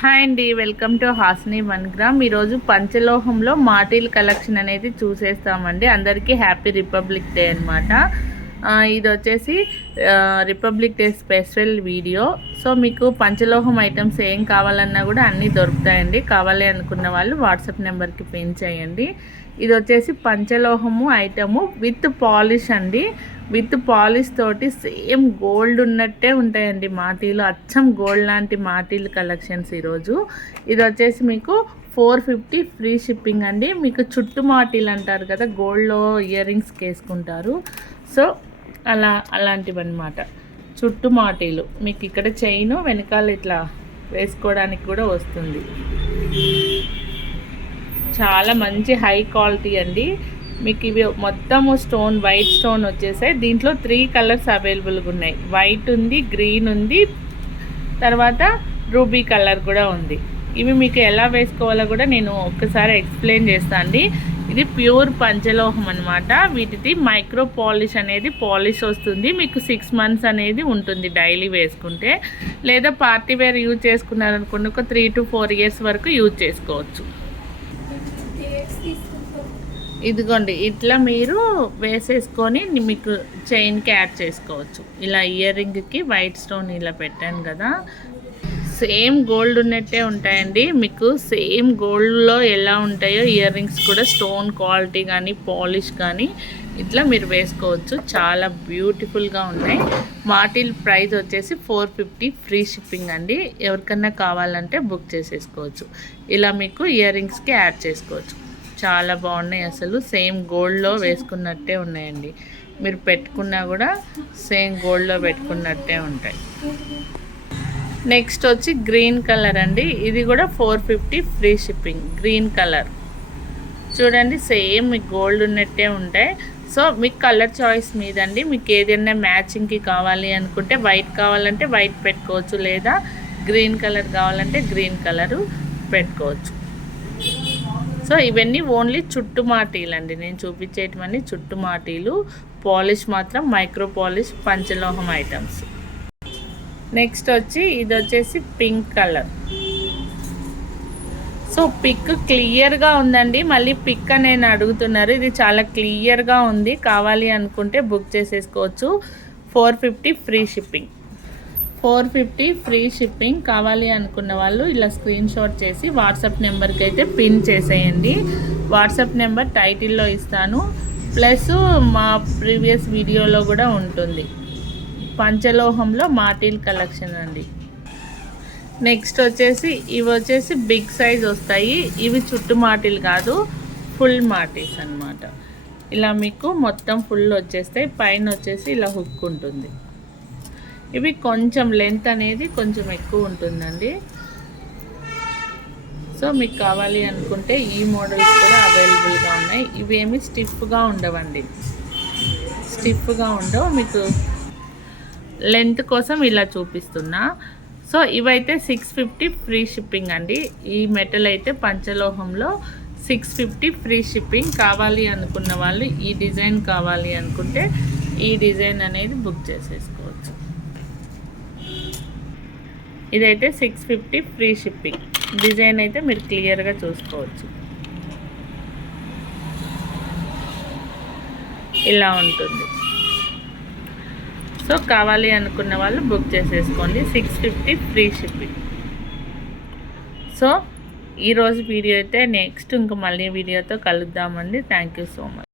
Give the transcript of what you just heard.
Hi అండి welcome to హాస్ని one gram. ఈరోజు పంచలోహంలో మాటిల్ కలెక్షన్ అనేది చూసేస్తామండి. అందరికీ హ్యాపీ రిపబ్లిక్ డే అనమాట ఇది వచ్చేసి republic day special video. So మీకు పంచలోహం ఐటమ్స్ ఏం కావాలన్నా కూడా అన్నీ దొరుకుతాయండి. కావాలి అనుకున్న వాళ్ళు వాట్సాప్ నెంబర్కి పిన్ చేయండి. ఇది వచ్చేసి పంచలోహము ఐటము విత్ పాలిష్ అండి. విత్ పాలిష్ తోటి సేమ్ గోల్డ్ ఉన్నట్టే ఉంటాయండి మాటీలు. అచ్చం గోల్డ్ లాంటి మాటీలు కలెక్షన్స్ ఈరోజు. ఇది వచ్చేసి మీకు ఫోర్ ఫిఫ్టీ ఫ్రీ షిప్పింగ్ అండి. మీకు చుట్టు మాటీలు అంటారు కదా గోల్డ్లో ఇయర్ రింగ్స్కి వేసుకుంటారు సో అలా అలాంటివి అనమాట చుట్టు మాటీలు. మీకు ఇక్కడ చైన్ వెనకాల ఇట్లా వేసుకోవడానికి కూడా వస్తుంది. చాలా మంచి హై క్వాలిటీ అండి. మీకు ఇవి మొత్తము స్టోన్ వైట్ స్టోన్ వచ్చేసాయి. దీంట్లో త్రీ కలర్స్ అవైలబుల్గా ఉన్నాయి వైట్ ఉంది గ్రీన్ ఉంది తర్వాత రూబీ కలర్ కూడా ఉంది. ఇవి మీకు ఎలా వేసుకోవాలో కూడా నేను ఒక్కసారి ఎక్స్ప్లెయిన్ చేస్తాను అండి. ఇది ప్యూర్ పంచలోహం అనమాట వీటిది మైక్రో పాలిష్ అనేది పాలిష్ వస్తుంది. మీకు సిక్స్ మంత్స్ అనేది ఉంటుంది డైలీ వేసుకుంటే. లేదా పార్టీ వేర్ యూజ్ చేసుకున్నారనుకుంటే ఒక త్రీ టు ఫోర్ ఇయర్స్ వరకు యూజ్ చేసుకోవచ్చు. ఇదిగోండి ఇట్లా మీరు వేసేసుకొని మీకు చైన్కి యాడ్ చేసుకోవచ్చు. ఇలా ఇయర్ రింగ్కి వైట్ స్టోన్ ఇలా పెట్టాను కదా. సేమ్ గోల్డ్ ఉన్నట్టే ఉంటాయండి. మీకు సేమ్ గోల్డ్లో ఎలా ఉంటాయో ఇయర్ రింగ్స్ కూడా స్టోన్ క్వాలిటీ కానీ పాలిష్ కానీ ఇట్లా మీరు వేసుకోవచ్చు. చాలా బ్యూటిఫుల్గా ఉన్నాయి. వాటిల్ ప్రైస్ వచ్చేసి ఫోర్ ఫిఫ్టీ ఫ్రీ షిప్పింగ్ అండి. ఎవరికన్నా కావాలంటే బుక్ చేసేసుకోవచ్చు. ఇలా మీకు ఇయర్ రింగ్స్కి యాడ్ చేసుకోవచ్చు. చాలా బాగున్నాయి అసలు. సేమ్ గోల్డ్లో వేసుకున్నట్టే ఉన్నాయండి. మీరు పెట్టుకున్నా కూడా సేమ్ గోల్డ్లో పెట్టుకున్నట్టే ఉంటాయి. నెక్స్ట్ వచ్చి గ్రీన్ కలర్ అండి. ఇది కూడా four fifty free shipping. Green colour. చూడండి సేమ్ మీకు గోల్డ్ ఉన్నట్టే ఉంటాయి. సో మీకు కలర్ చాయిస్ మీదండి. మీకు ఏదైనా మ్యాచింగ్కి కావాలి అనుకుంటే వైట్ కావాలంటే వైట్ పెట్టుకోవచ్చు లేదా గ్రీన్ కలర్ కావాలంటే గ్రీన్ కలరు పెట్టుకోవచ్చు. సో ఇవన్నీ ఓన్లీ చుట్టుమాటీలు అండి. నేను చూపించేటివన్నీ చుట్టుమాటీలు పాలిష్ మాత్రం మైక్రో పాలిష్ పంచలోహం ఐటమ్స్. నెక్స్ట్ వచ్చి ఇది వచ్చేసి పింక్ కలర్. సో పిక్ క్లియర్గా ఉందండి. మళ్ళీ పిక్ అని నేను అడుగుతున్నారు. ఇది చాలా క్లియర్గా ఉంది. కావాలి అనుకుంటే బుక్ చేసేసుకోవచ్చు. Four fifty free shipping. Four fifty free shipping కావాలి అనుకున్న వాళ్ళు ఇలా స్క్రీన్ షాట్ చేసి వాట్సాప్ నెంబర్కి అయితే పిన్ చేసేయండి. వాట్సాప్ నెంబర్ టైటిల్లో ఇస్తాను. ప్లస్ మా ప్రీవియస్ వీడియోలో కూడా ఉంటుంది. పంచలోహంలో మాటిల్ కలెక్షన్ అండి. నెక్స్ట్ వచ్చేసి ఇవి వచ్చేసి బిగ్ సైజ్ వస్తాయి. ఇవి చుట్టు మాటిల్ కాదు ఫుల్ మాటిల్స్ అన్నమాట. ఇలా మీకు మొత్తం ఫుల్ వచ్చేస్తాయి. పైన వచ్చేసి ఇలా హుక్ ఉంటుంది. ఇవి కొంచెం లెంత్ అనేది కొంచెం ఎక్కువ ఉంటుందండి. సో మీకు కావాలి అనుకుంటే ఈ మోడల్స్ కూడా అవైలబుల్గా ఉన్నాయి. ఇవేమి స్టిఫ్గా ఉండవండి. స్టిఫ్గా ఉండవు. మీకు లెంత్ కోసం ఇలా చూపిస్తున్నా. సో ఇవైతే సిక్స్ ఫిఫ్టీ ఫ్రీ షిప్పింగ్ అండి. ఈ మెటల్ అయితే పంచలోహంలో సిక్స్ ఫిఫ్టీ ఫ్రీ షిప్పింగ్ కావాలి అనుకున్న వాళ్ళు ఈ డిజైన్ కావాలి అనుకుంటే ఈ డిజైన్ అనేది బుక్ చేసేసుకోవచ్చు. ఇదైతే six fifty free shipping. Design అయితే మీరు క్లియర్గా చూసుకోవచ్చు. ఇలా ఉంటుంది. సో కావాలి అనుకున్న వాళ్ళు బుక్ చేసేసుకోండి. Six fifty free shipping. So ఈరోజు వీడియో అయితే నెక్స్ట్ ఇంక మళ్ళీ వీడియోతో కలుద్దామండి. Thank you so much.